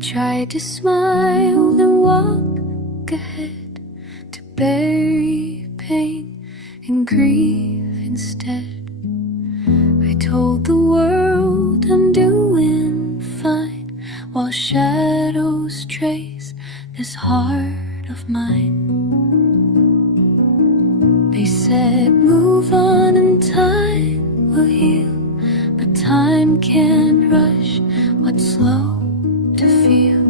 tried to smile and walk ahead, to bury pain and grief instead. I told the world I'm doing fine, while shadows trace this heart of mine. They said move on and time will heal, but time can't rush what's slow to feel.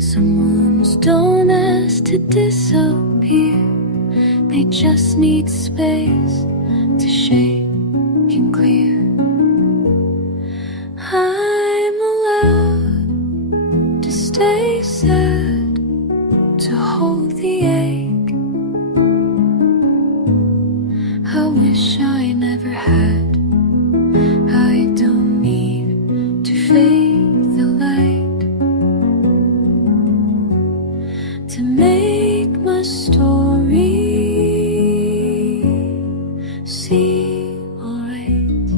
Some wounds don't ask to disappear, they just need space to shake and clear. I'm allowed to stay sad, to hold the ache. I wish I never had. I don't need to fake the light to make my story seem alright.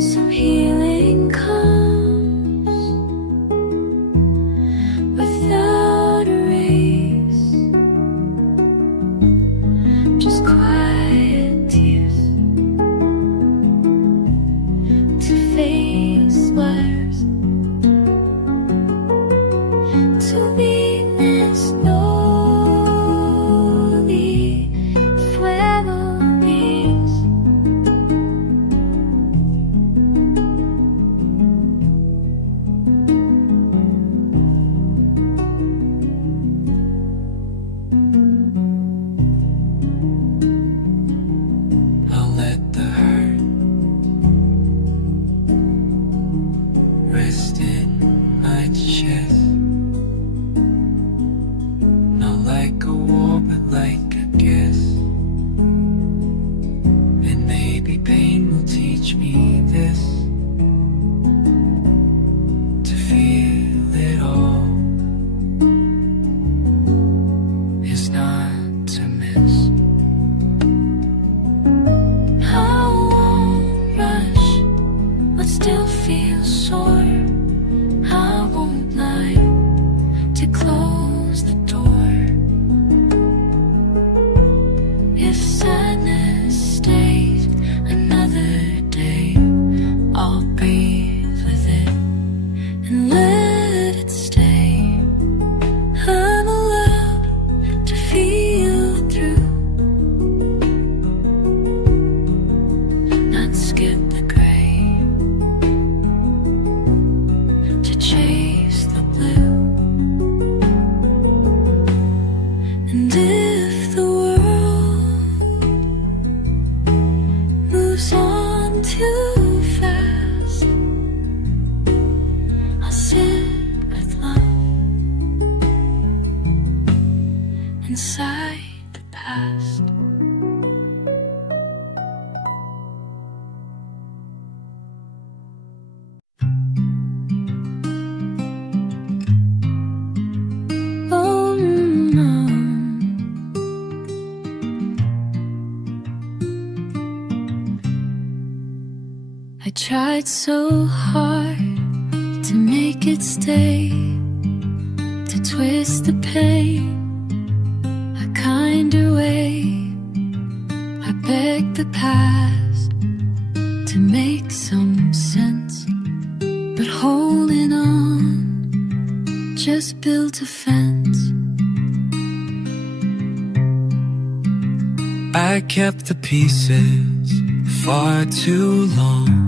Some healing comes without a race, just quiet tears to face fires, to weakness slowly fuego peace. I'll let the hurt rest in my chest. Not like a war, but like a guess. And maybe pain will teach me this, to feel it all is not to miss. I won't rush, but still feel sore. I won't lie to close the door. If sadness stays another day, I'll breathe with it and let it stay. I'm allowed to feel through, not skip the gray, to chase the blue. And if the world moves on too fast, I'll sit with love inside the past. Oh no, I tried so hard to make it stay, to twist the pain a kinder way. I begged the past to make some sense, but holding on just built a fence. I kept the pieces far too long,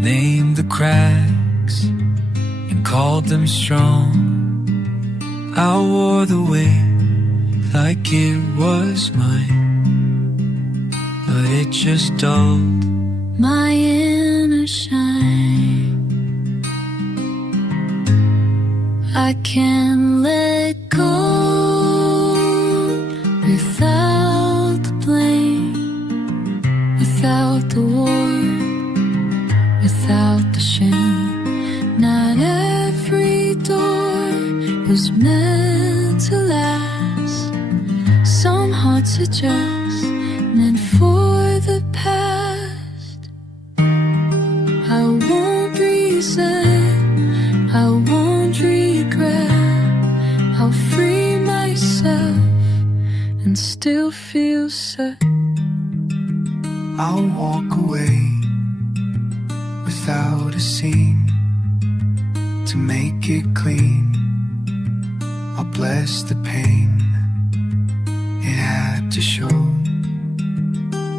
named the cracks and called them strong. I wore the weight like it was mine, but it just dulled my inner shine. I can't let go without the blame, without the war, without the shame. Not every door was meant to last. Some hearts are just meant for the past. I won't still feel sad. I'll walk away without a scene to make it clean. I'll bless the pain it had to show,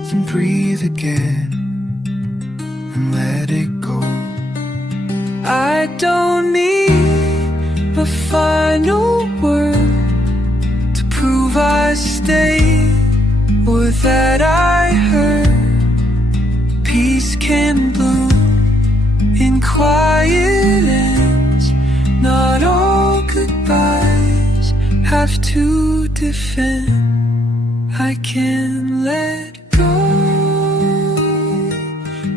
then breathe again and let it go. I don't need a final word to prove I stay or that I heard. Peace can bloom in quiet ends. Not all goodbyes have to defend. I can let go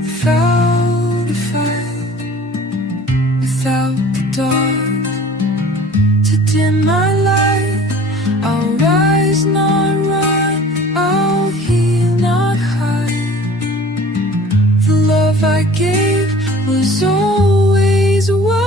without a fight, without the dark to dim my light. I'll rise, not run. I'll heal, not hide. The love I gave was always wide.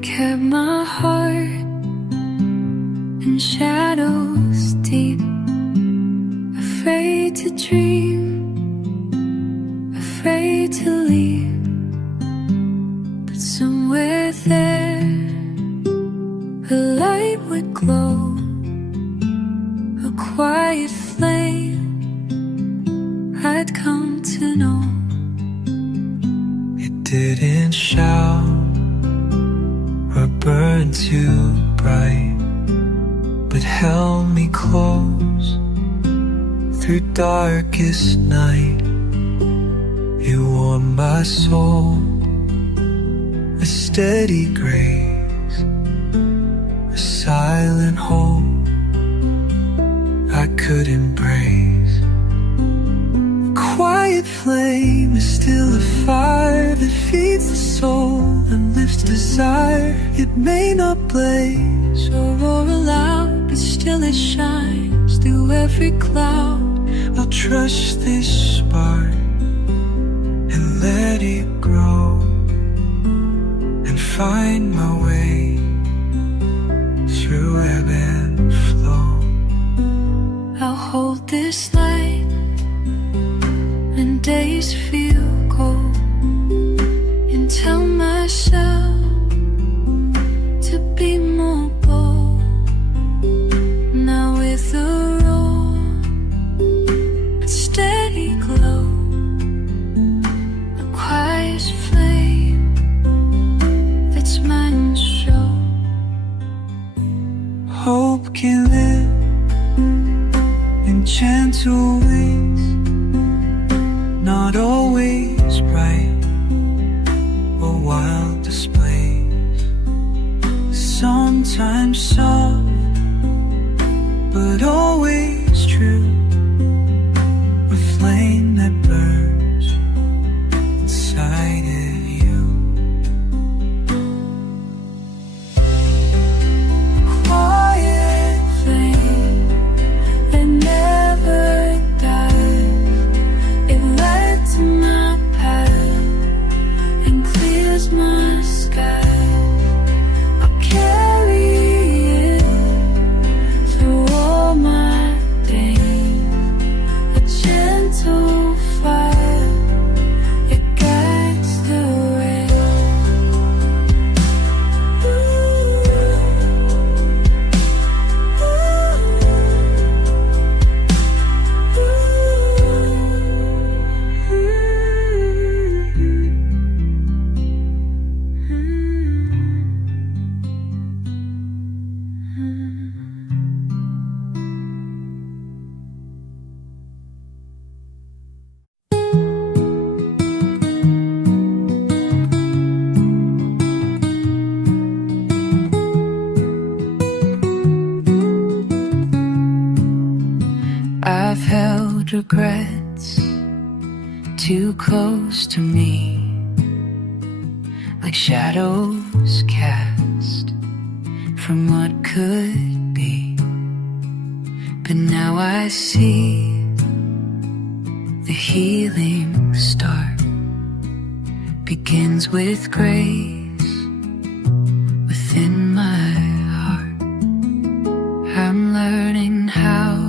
Kept my heart in shadows deep, afraid to dream, afraid to leave. But somewhere there, a light would glow, a quiet flame I'd come to know. It didn't shout or burn too bright, but held me close through darkest night. You warmed my soul, a steady grace, a silent hope I could embrace. A quiet flame is still a fire that feeds the soul and lifts desire. It may not blaze or roar aloud, but still it shines through every cloud. I'll trust this spark and let it grow and find my way through ebb and flow. I'll hold this light when days feel cold and tell myself to be more bold. Now with a roar but steady glow, a quiet flame that's mine to show. Hope can live in gentle ways, not always bright or wild displays. Sometimes soft, but always true. A flame that burns inside of you. Quiet flame that never dies. I've held regrets too close to me, like shadows cast from what could be. But now I see the healing start begins with grace within my heart. I'm learning how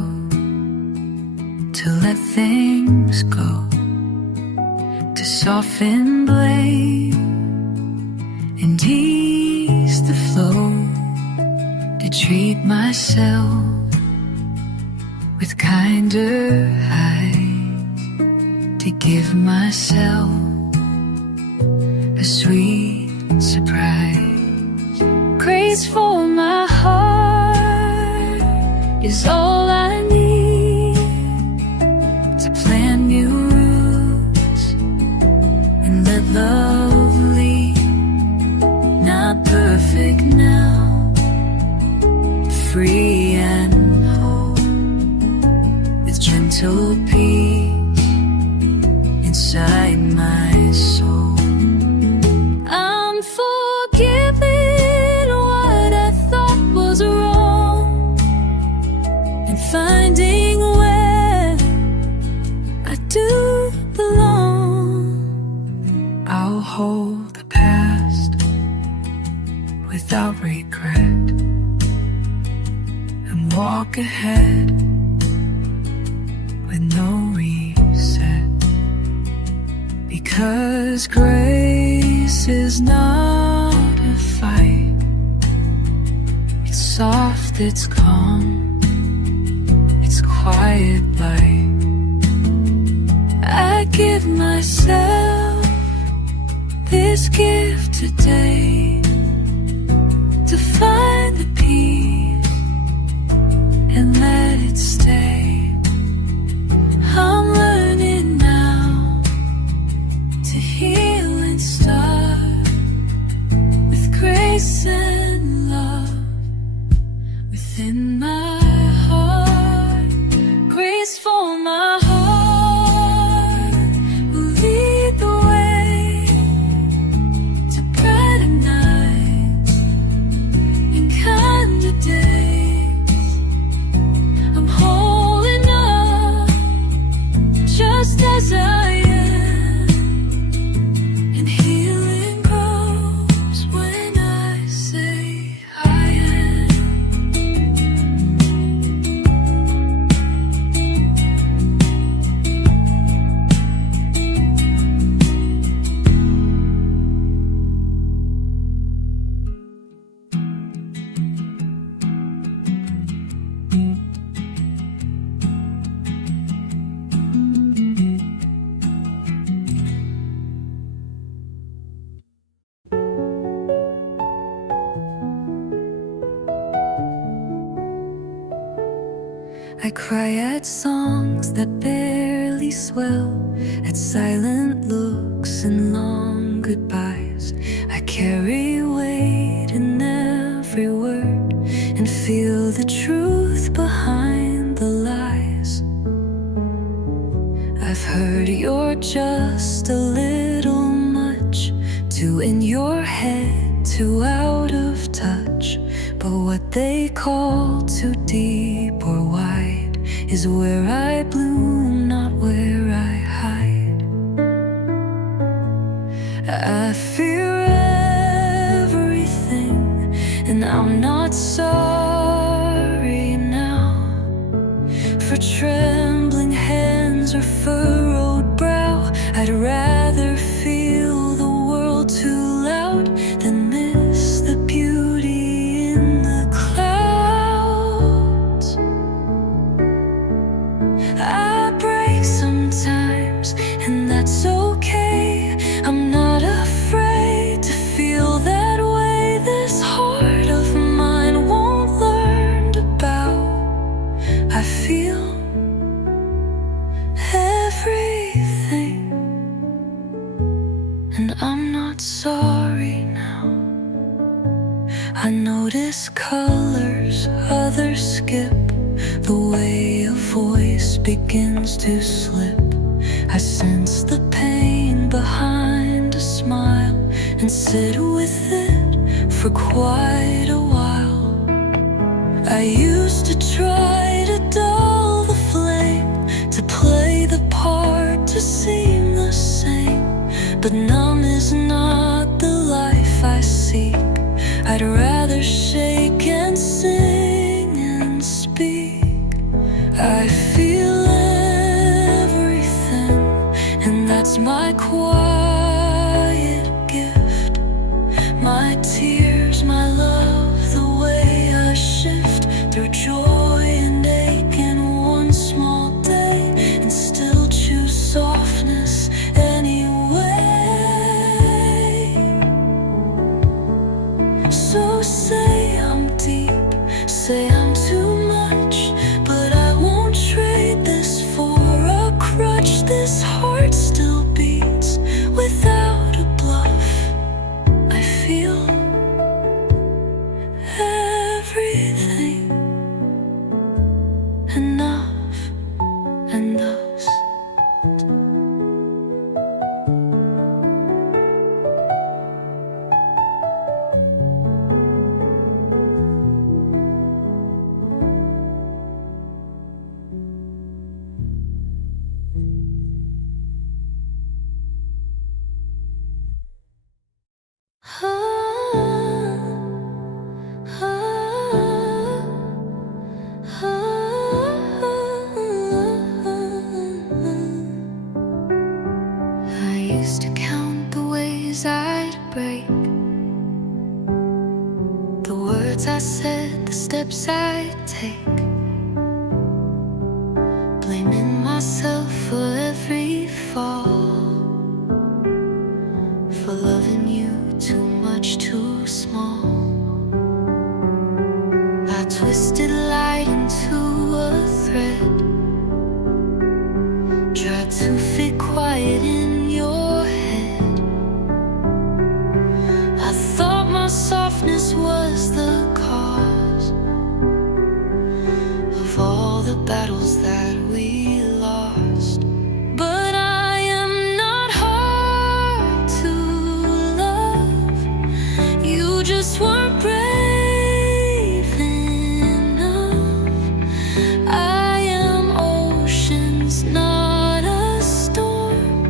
to let things go, to soften blame and ease the flow, to treat myself with kinder eyes, to give myself a sweet surprise. Grace for my heart is all I need to plant new roots and let love lead. Not perfect now, free and whole, with gentle peace inside my soul. I'm forgiving what I thought was wrong and finding where I do belong. I'll hold the past without regret and walk ahead with no reset, because grace is not a fight. It's soft, it's calm, it's quiet light. I give myself this gift today to find the peace and let it stay. I'm learning now to heal and start with grace and love within my heart. Grace for my heart will lead the way to brighter nights and kinder days. I'm holding up just as I am, and healing grows when I say I am. I cry at songs that barely swell, at silent looks and long goodbyes. I carry weight in every word and feel the truth behind the lies. I've heard you're just a little much, too in your head, too out of touch. But what they call too deep or wide is where I bloom, not where I hide. I fear everything, and I'm not sorry now for trembling hands or furrowed brow. I'd rather feel the world too loud than miss the beauty in the clouds. I break sometimes, and that's okay. I'm not afraid to feel that way. This heart of mine won't learn to bow. I feel everything, and I'm not sorry now. I notice colors others skip, the way a voice begins to slip. I sense the pain behind a smile and sit with it for quite a while. I used to try to dull the flame, to play the part, to seem the same. But numb is not the life I seek. I'd rather shake and sing and speak. I feel everything, and that's my quiet gift. My tears, my love, the way I shift through joy and ache in one small day, and still choose softness anyway. So say I'm deep, say I'm too much, but I won't trade this for a crutch. This heart still beats without a bluff. I feel everything, enough and us. I used to count the ways I'd break, the words I said, the steps I'd take, blaming myself for every fall, for loving you too much, too small. I twisted light into a thread, tried to fit quiet in your head. I thought my softness was the cause of all the battles that we lost. But I am not hard to love. You just weren't brave enough. I am oceans, not a storm.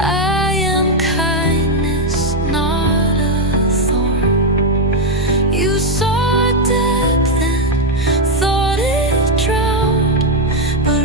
I am kindness, not a thorn. You saw depth and thought it drowned, but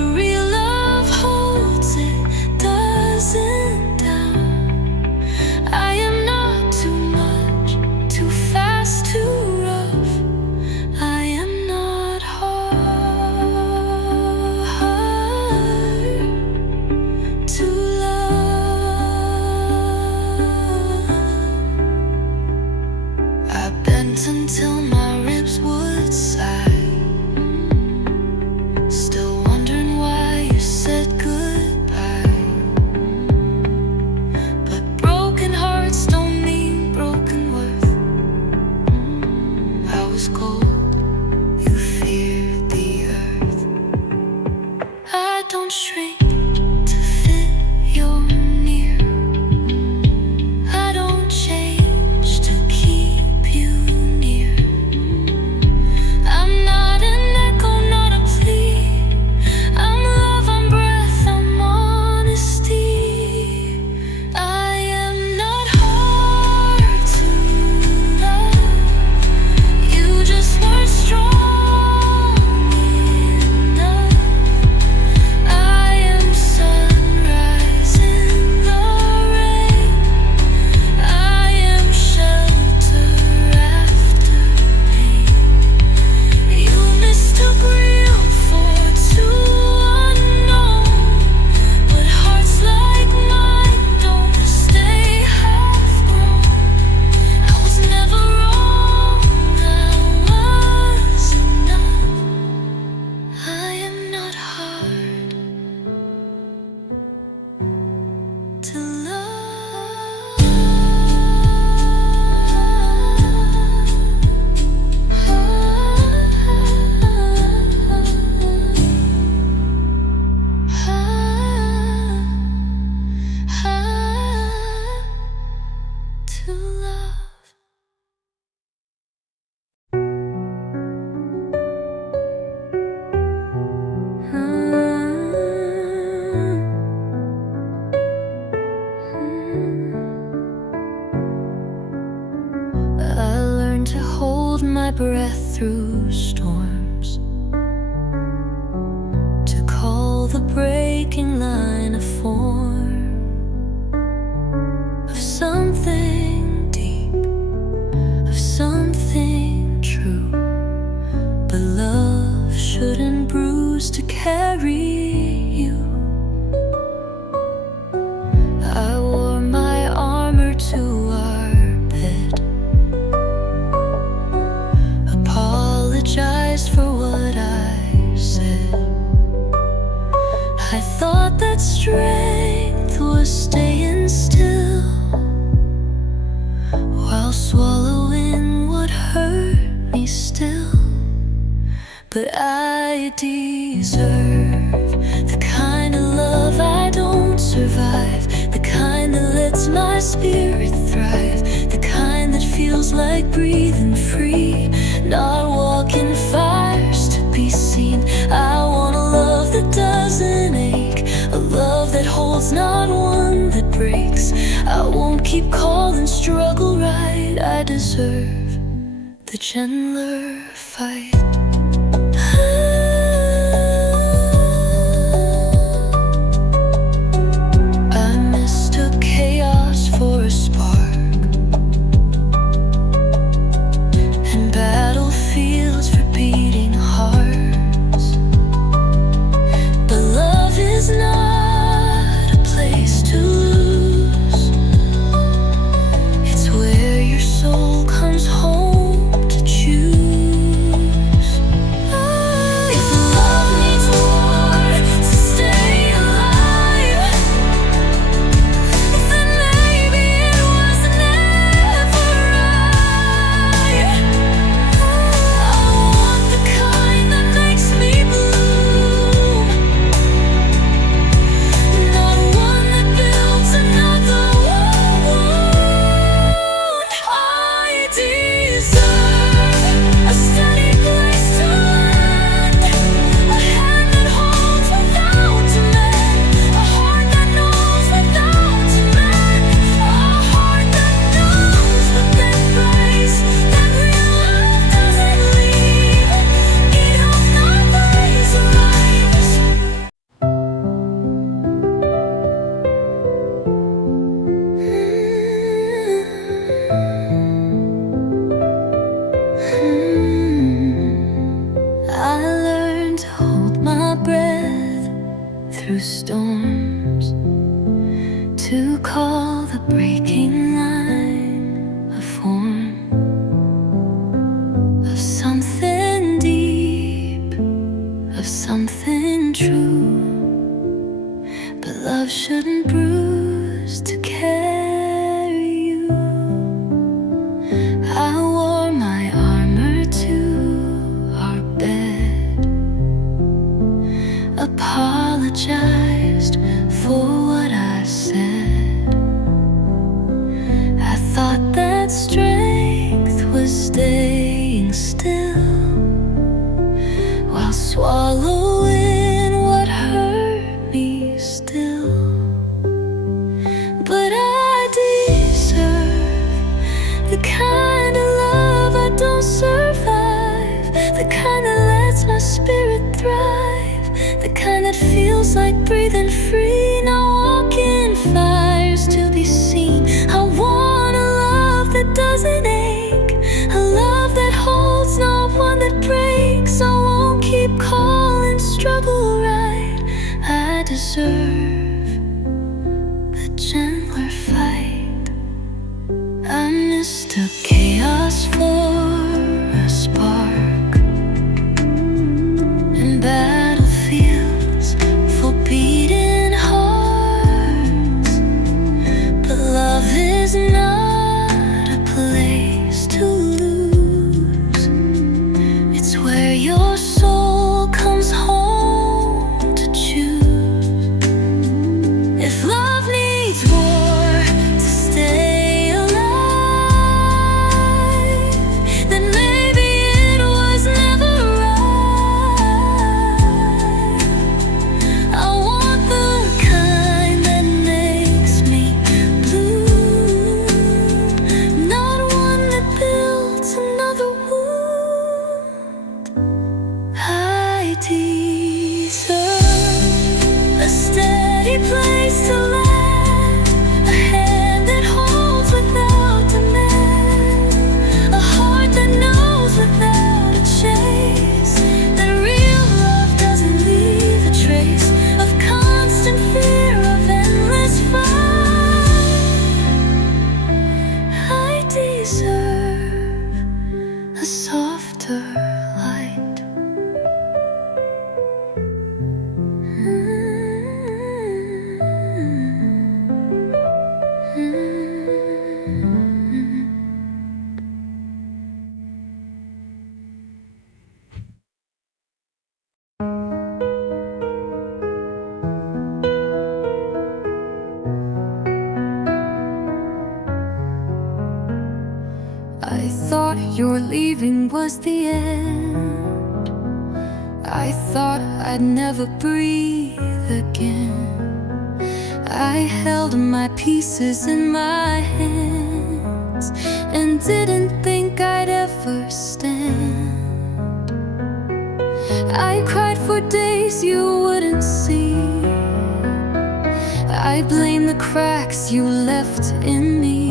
walking line, a form of something deep, of something true. But love shouldn't bruise to carry you. I wore my armor to our bed, apologized for what I said. I thought that strength was staying still while swallowing what hurt me still. But I deserve the kind of love I don't survive, the kind that lets my spirit thrive, the kind that feels like breathing free, not walking fires to be seen. I want a love that doesn't ache, a love that holds, not one that breaks. I won't keep calling struggle right. I deserve the gentler fight. I mistook chaos for a spark, and battlefields for beating hearts. But love is not a place to lose. It's where your soul comes home to choose. If love needs war to stay alive, then maybe it was never right. I want the kind that makes me bloom, not one that builds another wound. I deserve a steady place to land, a hand that holds without demand, a heart that knows without demand, a heart that knows but then breaks, that real love doesn't leave. It of not praise arrives. I learned to hold my breath through storms, to call the breaking line a form of something deep, of something true. But love shouldn't bruise to carry you. I wore my armor to our bed, apologized for what I said. I thought that strength was staying still while swallowing what hurt me still. But I deserve the kind of love I don't survive, the kind that lets my spirit thrive, the kind that feels like breathing free, not walking fires to be seen. I want a love that doesn't ache, a love that holds, not one that breaks. I won't keep calling struggle right. I deserve the gentler fight. I mistook chaos for a spark, and battlefields for beating hearts. But love is not a place to lose. It's where your soul comes home to choose. If love needs war to stay alive, then maybe it was never right. I want the kind that makes me blue, not one that builds another wound. I deserve a steady place to land, a hand that holds without demand, a heart that knows without a chase, that real love doesn't leave a trace of constant fear of endless fight. I deserve a softer light. I thought your leaving was the end. I thought I'd never breathe again. I held my pieces in my hands and didn't think I'd ever stand. I cried for days you wouldn't see. I blamed the cracks you left in me.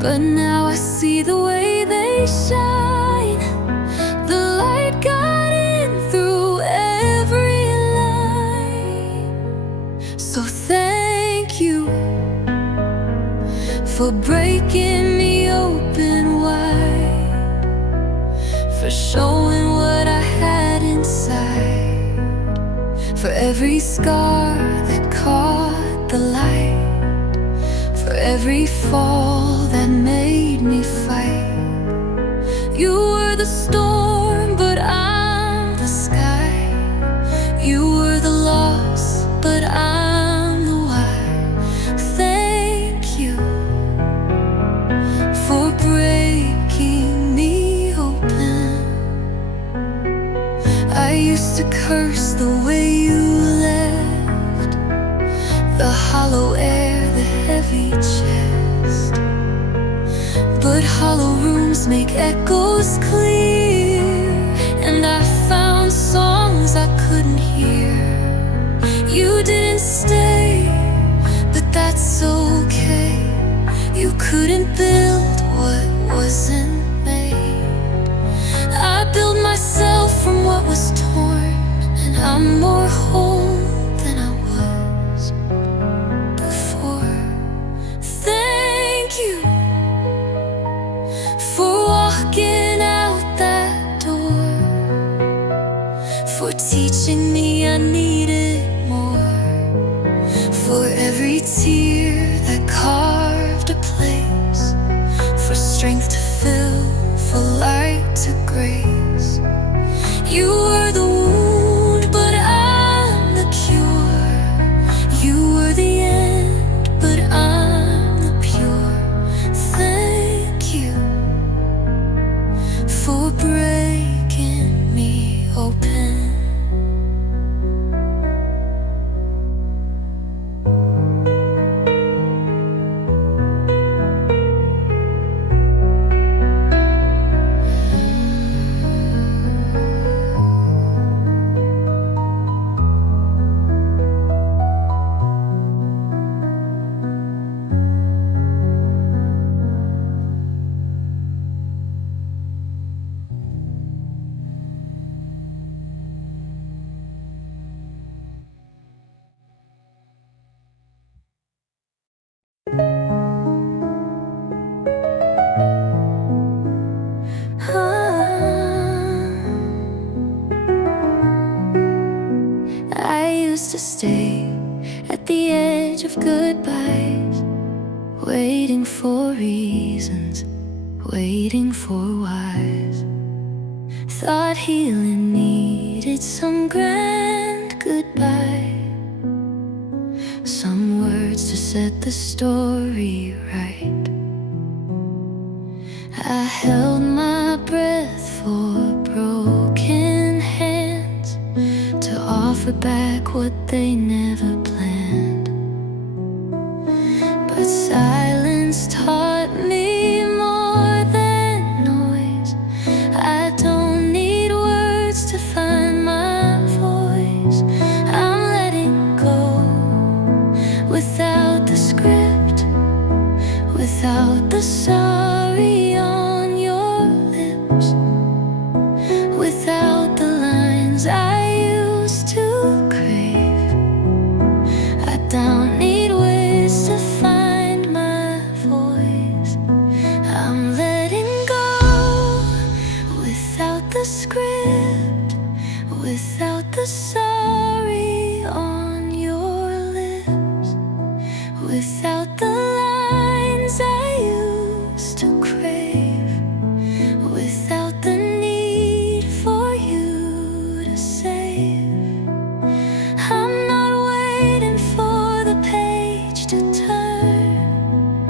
But now I see the way they shine. The light got in through every line. So thank you for breaking me open wide, for showing what I had inside, for every scar that caught the light, for every fall that made me fight. You were the storm, but I'm the sky. You were the loss, but I'm the why. Thank you for breaking me open. I used to curse the way you left, the hollow air, the heavy chest. But hollow rooms make echoes clear, and I found songs I couldn't hear. You didn't stay, but that's okay. You couldn't build what wasn't made. I built myself from what was torn, and I'm more whole than I was before. Thank you for walking out that door, for teaching me I needed more, for every tear that carved a place, for strength to fill, for light to grace. You were the wound, but I'm the cure. You were the end, but I'm the pure. Thank you for breaking me open. I used to stay at the edge of goodbyes, waiting for reasons, waiting for whys. Thought healing needed some grand goodbye, some words to set the story right. I held my breath for broken hands to offer back what they never planned. But silence taught me more than noise. I don't need words to find my voice. I'm the sorry on your lips, without the lines I used to crave, without the need for you to save. I'm not waiting for the page to turn.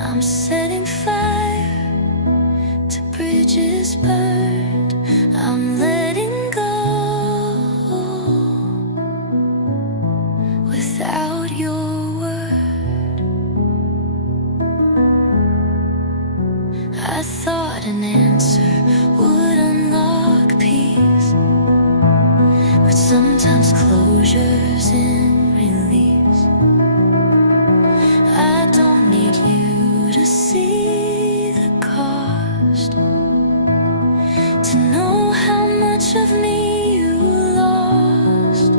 I'm setting fire to bridges burned. I'm letting go without your word. I thought an answer would unlock peace, but sometimes closure's in release. I don't need you to see the cost, to know how much of me you lost.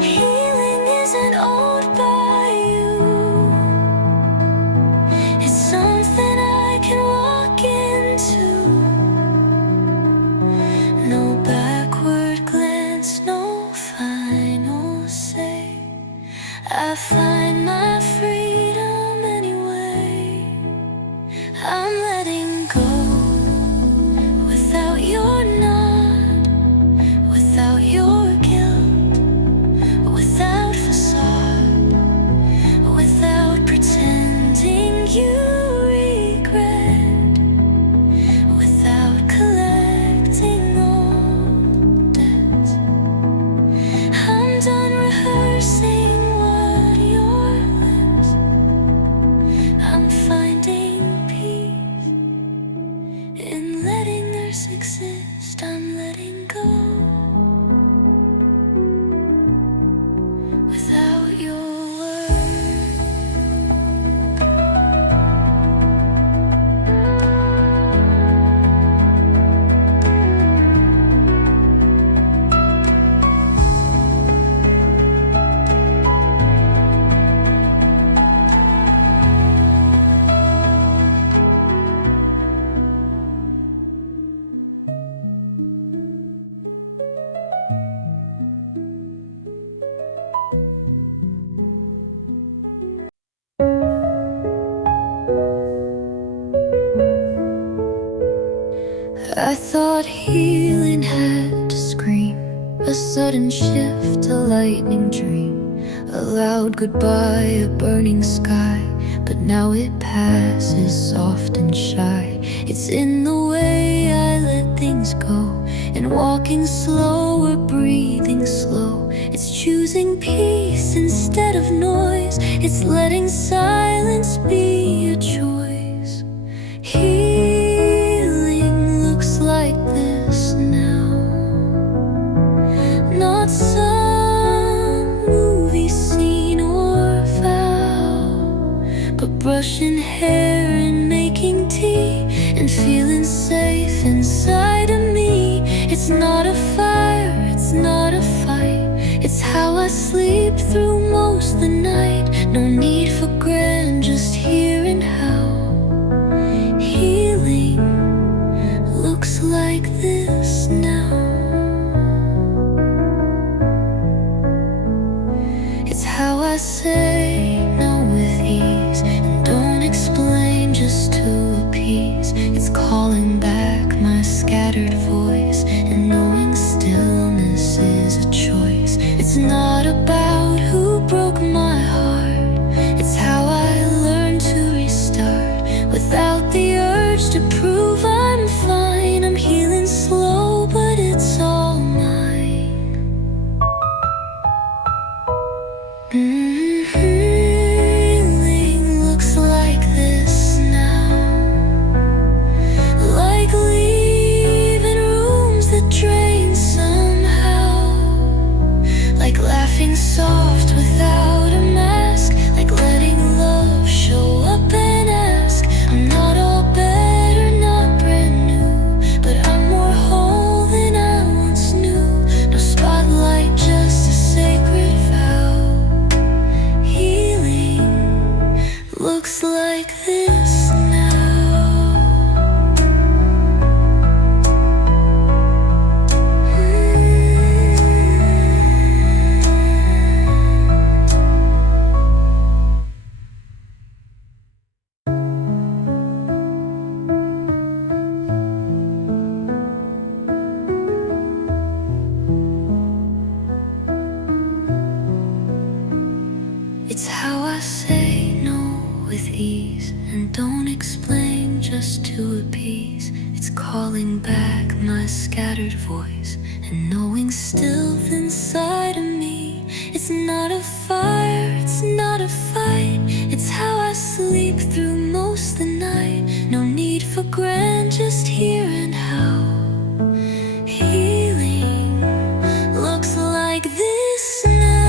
Healing isn't owned by you. It's something I can walk into. No backward glance, no final say. I find my freedom anyway. I'm letting go without your nod, without your guilt, without facade, without pretending you regret, without collecting old debts. I'm done rehearsing what your lips. I'm finding peace in letting theirs exist. I'm letting go without your word. I thought healing had to scream, a sudden shift, a lightning dream, a loud goodbye, a burning sky. But now it passes soft and shy. It's in the way I let things go, and walking slow or breathing slow. It's choosing peace instead of noise. It's letting silence be a choice. Healing looks like this now, not some movie scene or vow, but brushing hair and making tea and feeling safe inside of me. It's not a fire, it's not a fight. It's how I sleep through most the night. No need for grand, just hearing how healing looks like this now. It's how I say no with ease, and don't explain just to appease. It's calling back my scattered voice, and knowing stillness is a choice. It's not about who broke my heart, it's how I calling back my scattered voice, and knowing still inside of me, it's not a fire, it's not a fight, it's how I sleep through most of the night. No need for grand, just hearing how healing looks like this now.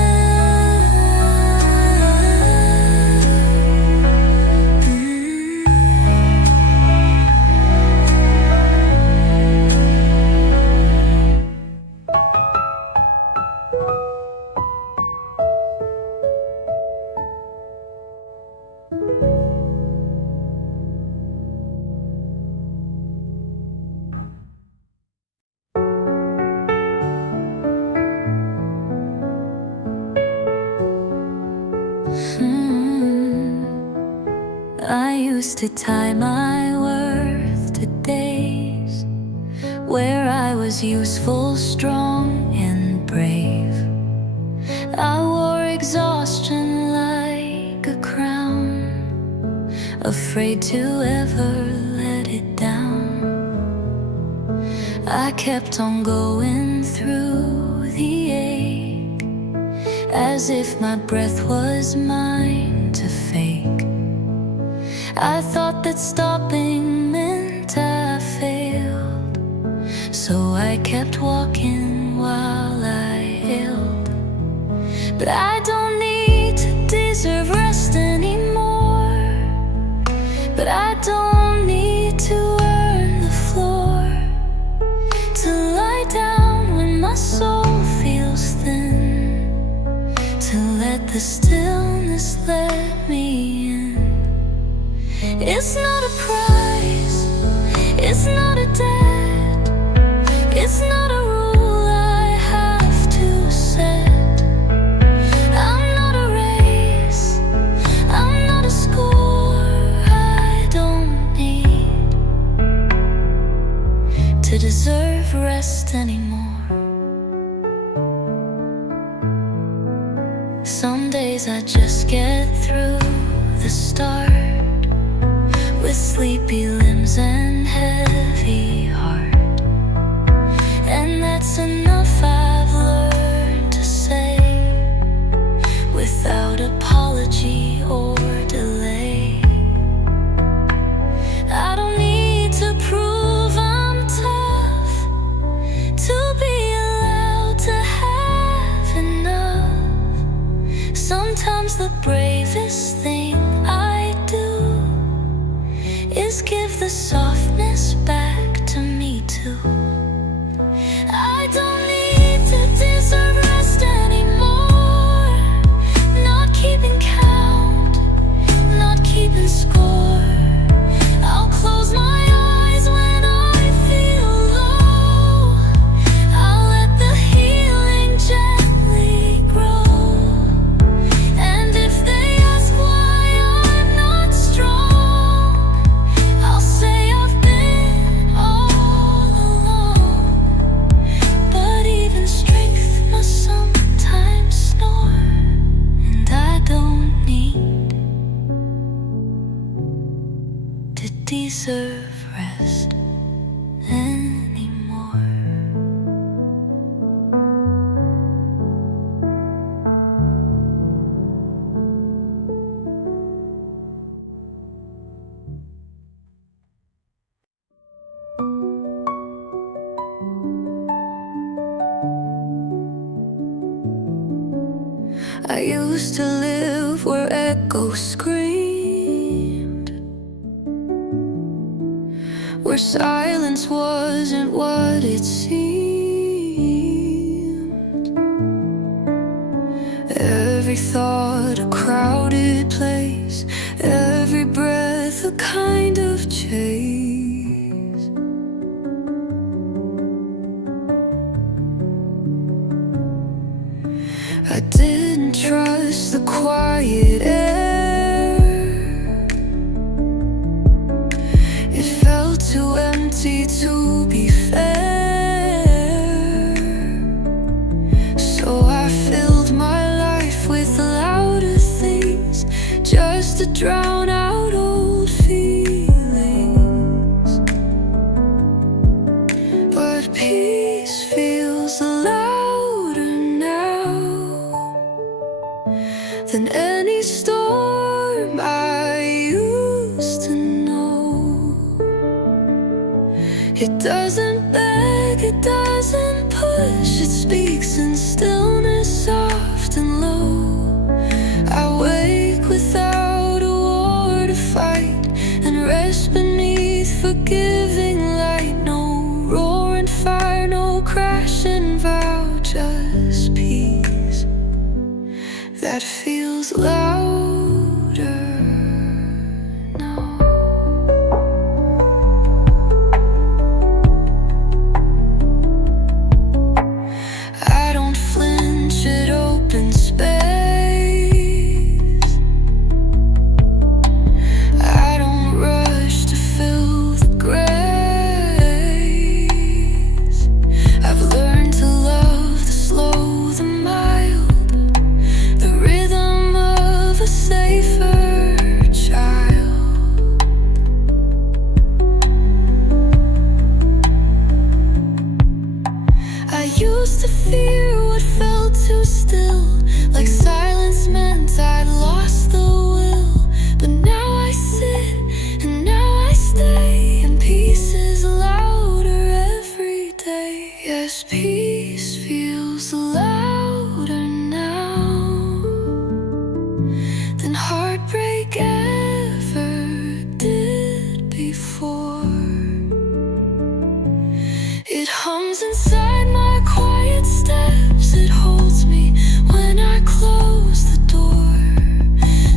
I used to tie my worth to days where I was useful, strong, and brave. I wore exhaustion like a crown, afraid to ever let it down. I kept on going through the ache, as if my breath was mine to fake. I thought that stopping meant I failed, so I kept walking while I healed. But I don't need to deserve rest anymore, but I don't need to earn the floor, to lie down when my soul feels thin, to let the stillness let me in. It's not a prize, it's not a debt, it's not a rule I have to set. I'm not a race, I'm not a score I don't need to deserve rest anymore. Some days I just get through the start, with sleepy limbs and heavy heart, and that's enough I've learned to say, without apology or delay. I don't need to prove I'm tough to be allowed to have enough. Sometimes the bravest thing I do is give the softness back to me too. I don't need to deserve rest anymore, not keeping count, not keeping score. I'll close my eyes when I feel low, I'll let the healing gently grow. And if they ask why I'm not strong, I'll say I've been all alone. But even strength must sometimes snore, and I don't need to deserve rest anymore. I used to live where echoes screamed, where silence wasn't what it seemed. Every thought a crowded place, every breath a kind of chase. I didn't trust the quiet air, it felt too empty to be fair. So I filled my life with louder things, just to drown out old feelings. feels louder now than any storm I used to know. It doesn't beg, it doesn't push, it speaks in stillness, soft and low. I wake without a war to fight and rest beneath forgiving light. No roaring fire, no crashing vow, just peace that feels louder now. I don't flinch at open space. I don't rush to fill the grace. I've learned to love the slow, the mild, the rhythm of a safer child. I used to fear what felt too still, like silence meant I'd lost the will. But now I sit and now I stay, and peace is louder every day. Yes, peace feels louder now than heartbreak ever did before. It hums inside my quiet steps, it holds me when I close the door.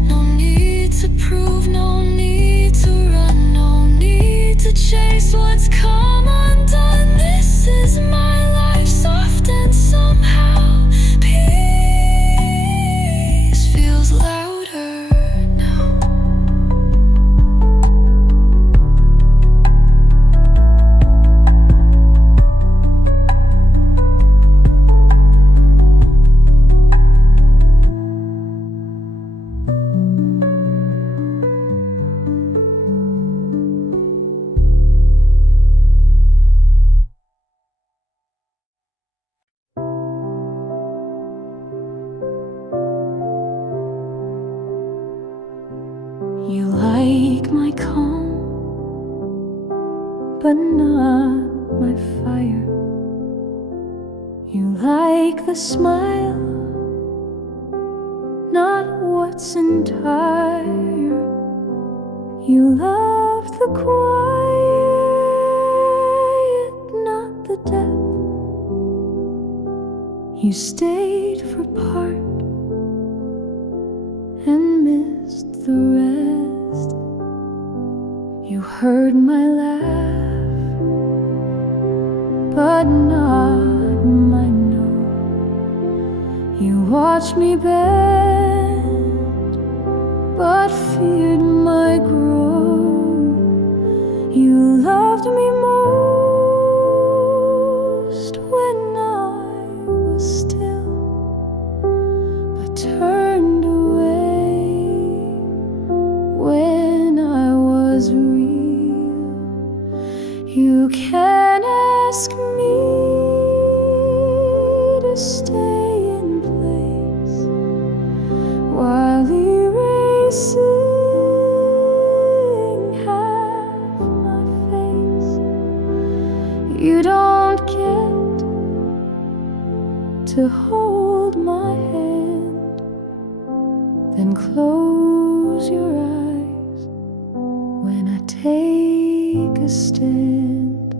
No need to prove, no need to run, no need to chase what's come undone. This is my life, soft and somehow peace feels louder now. You like my calm, but not my fire. You like the smile, not what's entire. You love the quiet, not the depth. You stayed for part and missed the rest. You heard my laugh, but not my no. You watched me bend, but feared my grow. You loved me most when I was still, but turned away when I was real. You can ask me to stay in place while erasing half my face. You don't get to hold my hand, then close your eyes when I take a stand.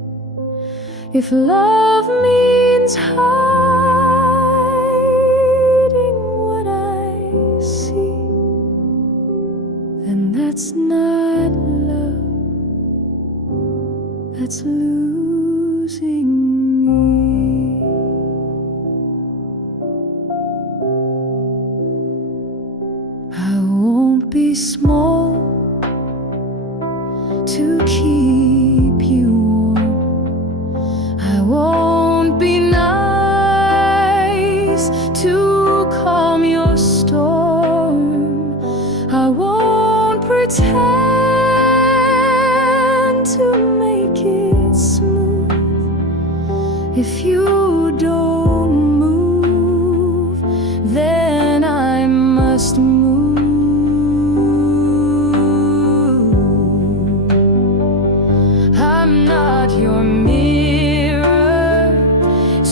If love means hiding what I see, then that's not love, that's losing me. I won't be small to keep you warm. I won't be nice to calm your storm. I won't pretend to make it smooth if you don't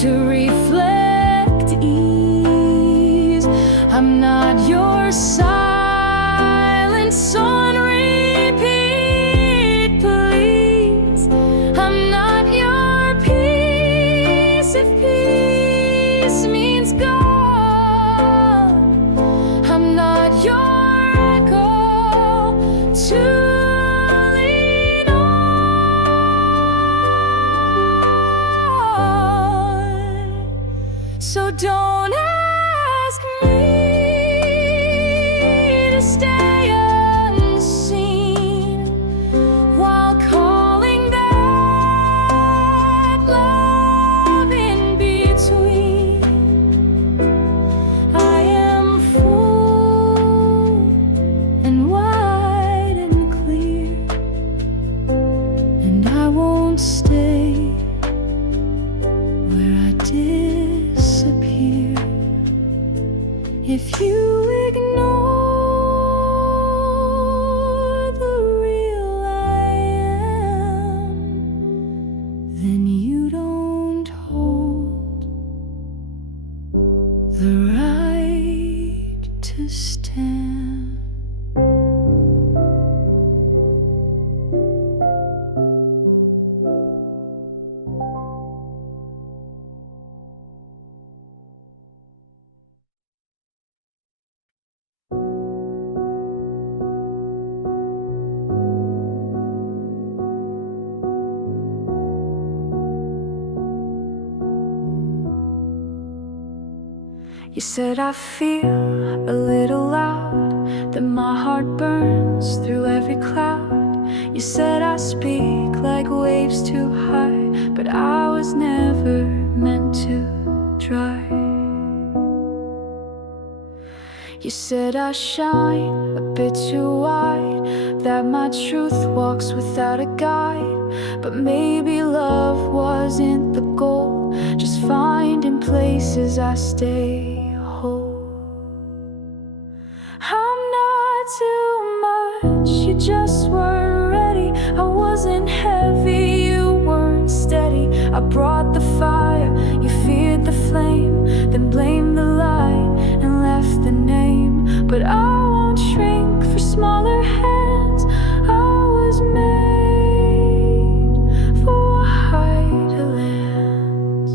to reflect ease. I'm not your silence on repeat, please. I'm not your peace if peace means gone. I'm not your echo to lean on. So don't ask me to stay unseen while calling that love in between. I am full and wide and clear, and I won't stay where I disappear. If you ignore the real I am, then you don't hold the right to stand. You said I feel a little loud, that my heart burns through every cloud. You said I speak like waves too high, but I was never meant to dry. You said I shine a bit too wide, that my truth walks without a guide. But maybe love wasn't the goal, just finding places I stay whole. I'm not too much, you just weren't ready. I wasn't heavy, you weren't steady. I brought the fire, you feared the flame, then blamed the light and left the name. But I won't shrink for smaller hands. I was made for wider lands.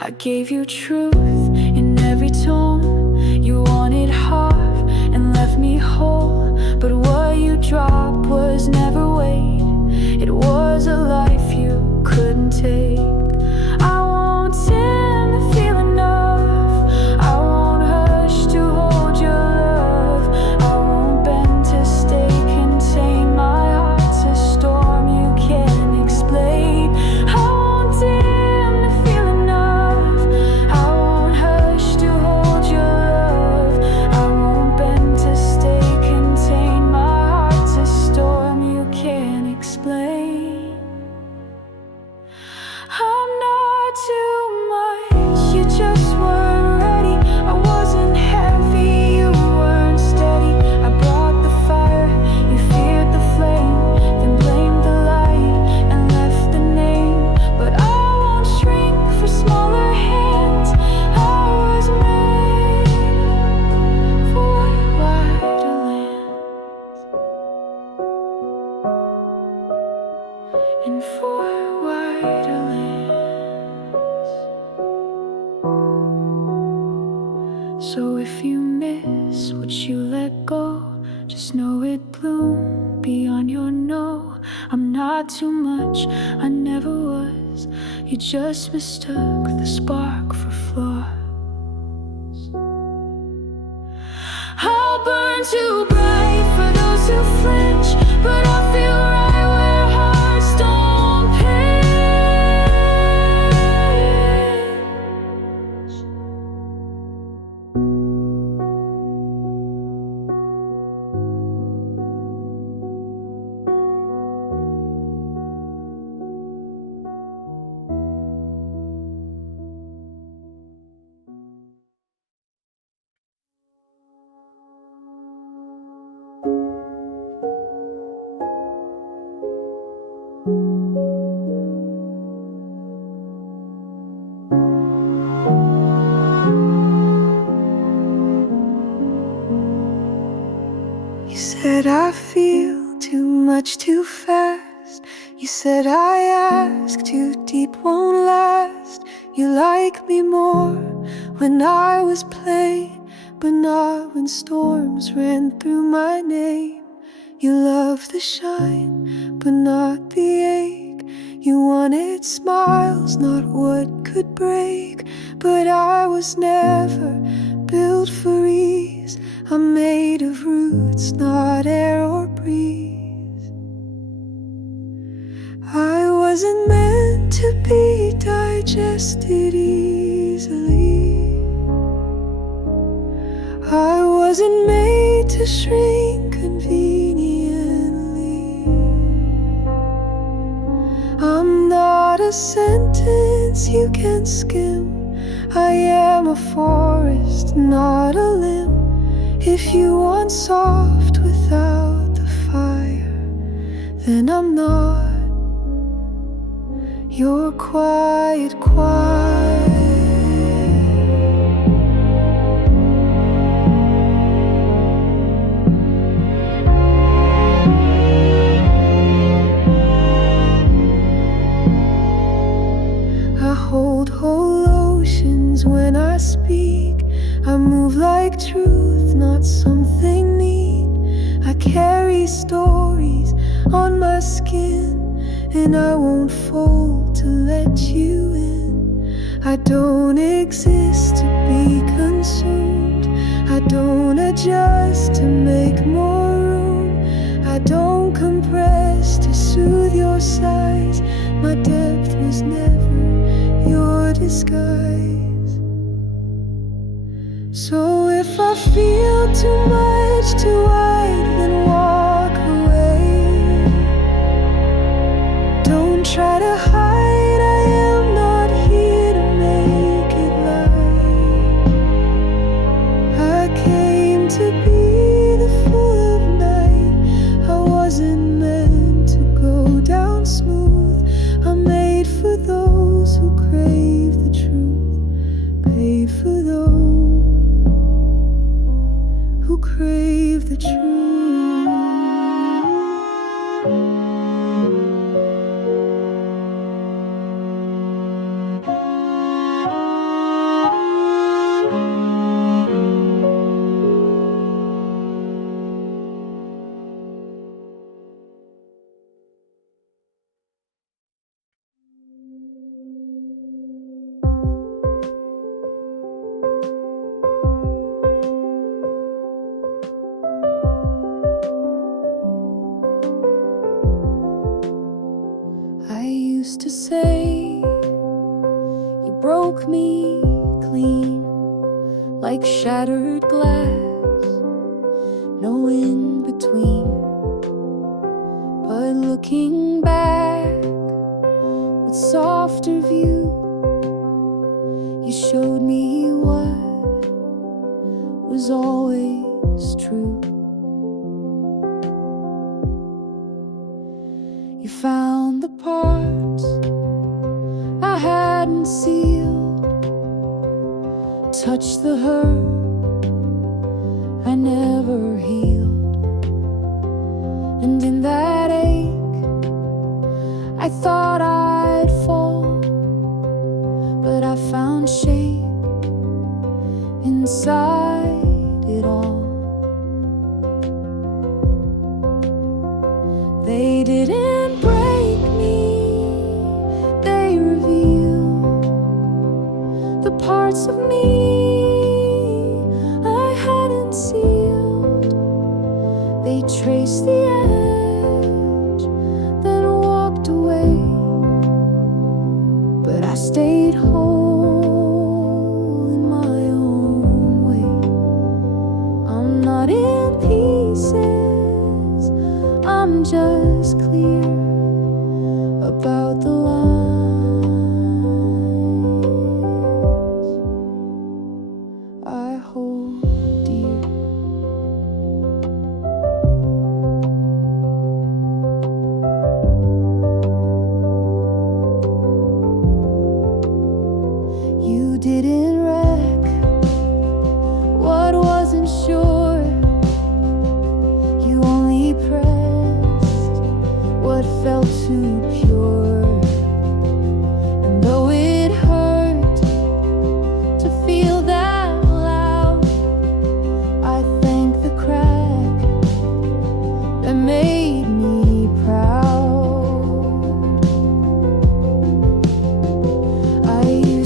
I gave you truth in every tone. You wanted half and left me whole, but what you dropped was never weight. It was a life you couldn't take. I won't dim the feeling of, I won't hush to hold your love. I won't bend to stay contained. My heart's a storm you can't explain. I won't dim the feeling of, I won't hush to hold your love. I won't bend to stay contained. My heart's a storm you can't explain. I'm not too much, you just weren't ready. I wasn't heavy, you weren't steady. I brought the fire, you feared the flame, then blamed the light and left the name. But I won't shrink for smaller hands. I was made for wider lands, and for wider lands. So if you miss what you let go, just know it bloomed beyond your no. I'm not too much, I never was. You just mistook the spark for flaws. I'll burn too bright for those who flinch, but I feel right where hearts don't pitch. said I asked too deep won't last. You like me more when I was plain, but not when storms ran through my name. You loved the shine, but not the ache. You wanted smiles, not what could break. But I was never built for ease. I'm made of roots, not air or breeze. I wasn't meant to be digested easily. I wasn't made to shrink conveniently. I'm not a sentence you can skim. I am a forest, not a limb. If you want soft without the fire, then I'm not. You're quiet, quiet. I hold whole oceans when I speak. I move like truth, not something neat. I carry stories on my skin, and I won't fold to let you in. I don't exist to be consumed. I don't adjust to make more room. I don't compress to soothe your sighs. My depth was never your disguise. So if I feel too much to hide, then walk away. Don't try to hide, I am not here to make it right. I came to be the fool of night. I wasn't meant to go down smooth. I'm made for those who crave the truth, paid for those who crave the truth. I used to say you broke me clean, like shattered glass, no in between. But looking back with softer view, you showed me what was always true. You found the parts I hadn't sealed, touched the hurt I never healed. And in that ache, I thought I'd fall, but I found shape inside it all. They didn't break me, they revealed the parts of me I hadn't sealed. They traced the edge, then walked away, but I stayed whole in my own way. I'm not in pieces, I'm just clear about the lines I hold dear.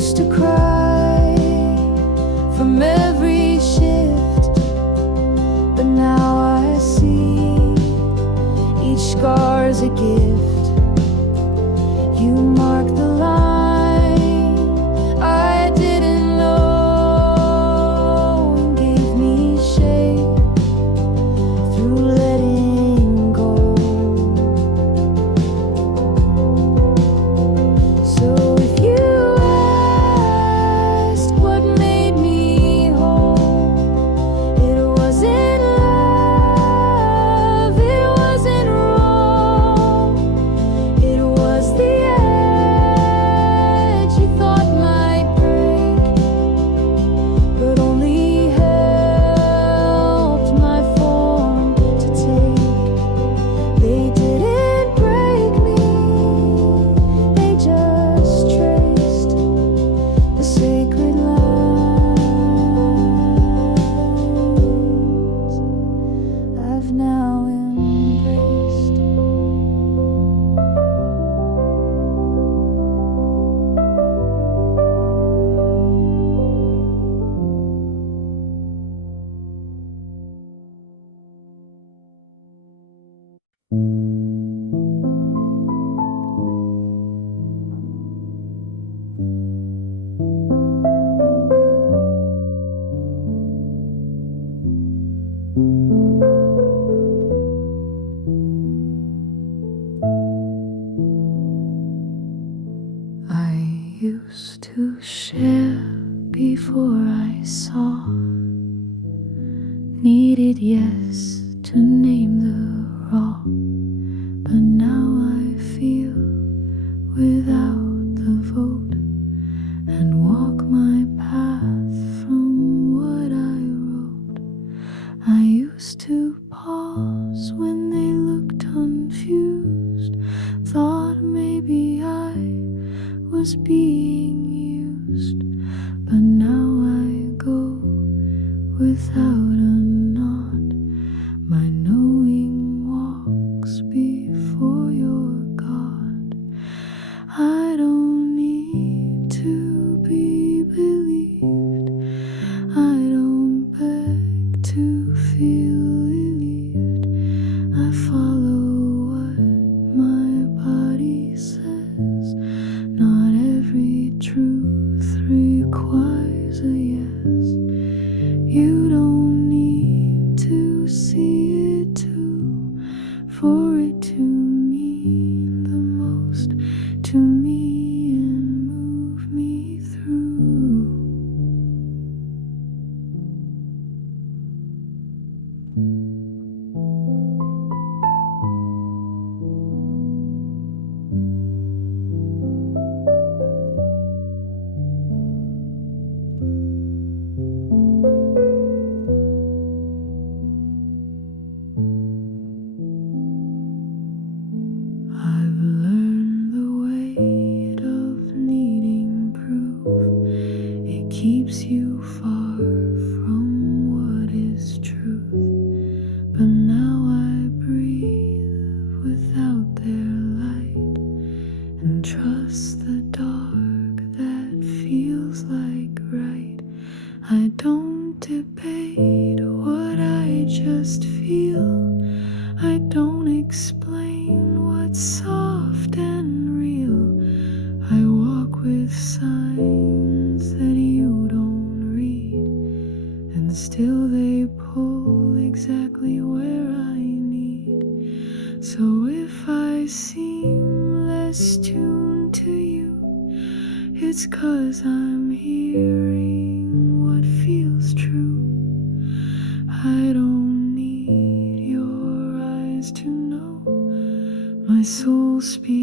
used to cry from every shift, but now I see each scar's a gift. You mark the line I didn't know, and gave me shape through letting go. So if you asked what made me whole, it wasn't love, it wasn't wrong, it was the edge you thought might break, but only helped my form to take. They didn't break me, they just traced the sacred lines I've now embraced. I used to share before I saw, needed yes to name the raw, but now I feel without the vote and walk my path from what I wrote. I used to pause when they looked confused, thought maybe I was being used, but now I go without a nod. My knowing walks before your God. I don't need to be believed, I don't beg to feel relieved. I follow what my body says. Not every truth requires a yes. You don't need to see it too for it to mean the most to me and move me through. I've learned the weight of needing proof. It keeps you far from what is truth. But now I breathe without their light and trust the dark that feels like right. I don't debate what I just feel. I don't explain what's soft and real. I walk with signs that you don't read, and still they pull exactly where I need. So if I seem less tuned to you, it's 'cause I'm hearing what feels true. I don't need your eyes to know my soul speaks.